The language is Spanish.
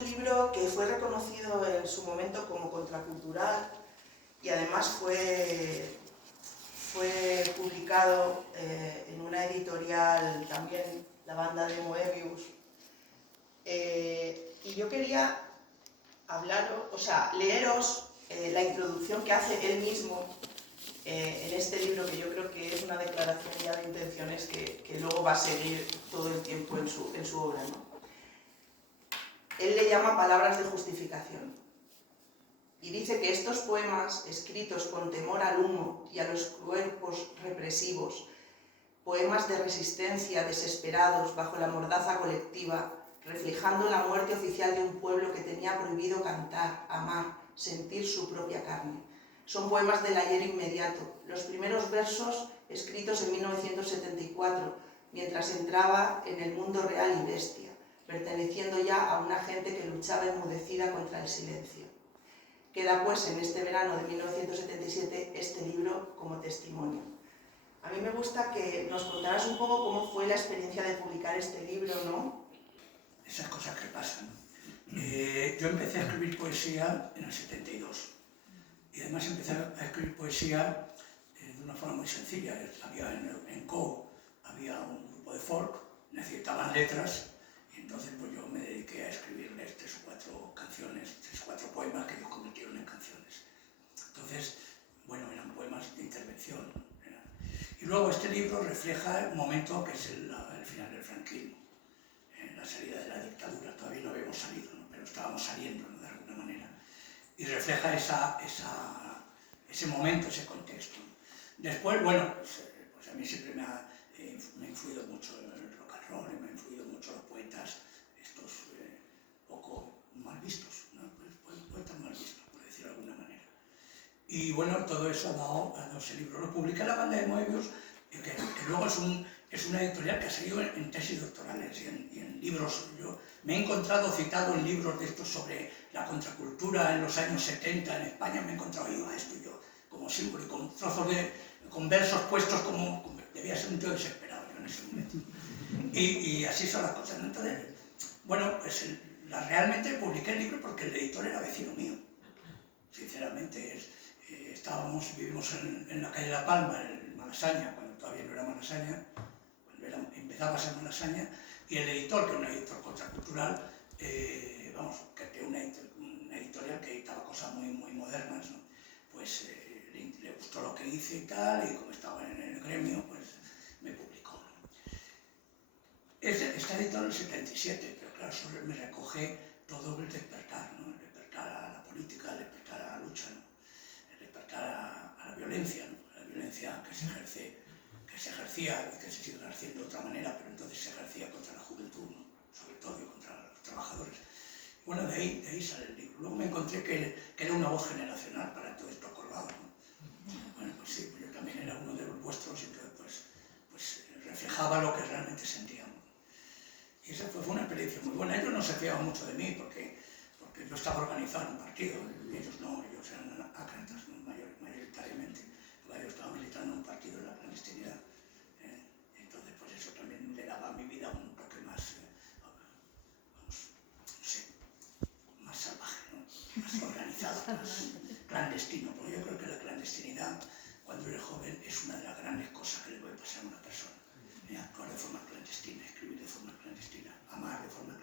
Un libro que fue reconocido en su momento como contracultural y además fue publicado en una editorial también, la banda de Moebius. Y yo quería leeros la introducción que hace él mismo en este libro, que yo creo que es una declaración ya de intenciones que luego va a seguir todo el tiempo en su obra, ¿no? Él le llama palabras de justificación y dice que estos poemas, escritos con temor al humo y a los cuerpos represivos, poemas de resistencia desesperados bajo la mordaza colectiva, reflejando la muerte oficial de un pueblo que tenía prohibido cantar, amar, sentir su propia carne. Son poemas del ayer inmediato, los primeros versos escritos en 1974, mientras entraba en el mundo real y bestia, perteneciendo ya a una gente que luchaba enmudecida contra el silencio. Queda pues en este verano de 1977 este libro como testimonio. A mí me gusta que nos contaras un poco cómo fue la experiencia de publicar este libro, ¿no? Esas cosas que pasan. Yo empecé a escribir poesía en el 72 y además empecé a escribir poesía de una forma muy sencilla. Había en CO había un grupo de folk, necesitaban letras y entonces pues yo me dediqué a escribirles 3 o 4 canciones, 3 o 4 poemas que ellos convirtieron en canciones. Entonces, bueno, eran poemas de intervención. Y luego este libro refleja un momento que es el final del franquismo, la salida de la dictadura. Todavía no habíamos salido, ¿no? Pero estábamos saliendo, ¿no? De alguna manera. Y refleja ese momento, ese contexto. Después, bueno, pues a mí siempre me ha influido mucho el rock and roll, me ha influido mucho los poetas, estos poco mal vistos, ¿no? Poetas mal vistos, por decirlo de alguna manera. Y bueno, todo eso ha dado ese libro. Lo publica la banda de Moebius, que luego es una editorial que ha salido en tesis doctorales y en libros. Yo me he encontrado citado en libros de estos sobre la contracultura en los años 70 en España. Me he encontrado esto y yo como símbolo, y con trozos con versos puestos como debía ser un tío desesperado yo en ese momento. Y así son las cosas, ¿no? Entonces, bueno, pues realmente publiqué el libro porque el editor era vecino mío. Sinceramente, vivimos en la calle La Palma, en Malasaña, cuando todavía no era Malasaña, cuando empezaba a ser Malasaña, y el editor, que era un editor contracultural, que era una editorial que editaba cosas muy, muy modernas, ¿no? Pues le gustó lo que hice y tal, y como estaba en el gremio, pues me publicó, ¿no? Está editado en el 77, pero claro, solo me recoge todo el despertar, ¿no? El despertar a la política, el despertar a la lucha, ¿no? El despertar a la violencia, ¿no? La violencia que se ejercía y que se sigue ejerciendo de otra manera, pero entonces se ejercía contra la juventud, ¿no? Sobre todo, y contra los trabajadores. Bueno, de ahí sale el libro. Luego me encontré que era una voz generacional para todo esto colgado, ¿no? Bueno, pues sí, pues yo también era uno de los vuestros, y entonces pues reflejaba lo que realmente sentíamos. Y esa fue una experiencia muy buena. Ellos no se fiaban mucho de mí porque yo estaba organizado en un partido, y ellos no, ellos eran ácratas, ¿no? Mayoritariamente, porque yo estaba militando en un partido en la clandestinidad. Entonces, pues eso también le daba a mi vida un toque más, más salvaje, ¿no? Más organizado, más clandestino, porque yo creo que la clandestinidad, cuando eres joven, es una de las grandes cosas que le puede pasar a una persona. Actuar de forma clandestina, escribir de forma clandestina, amar de forma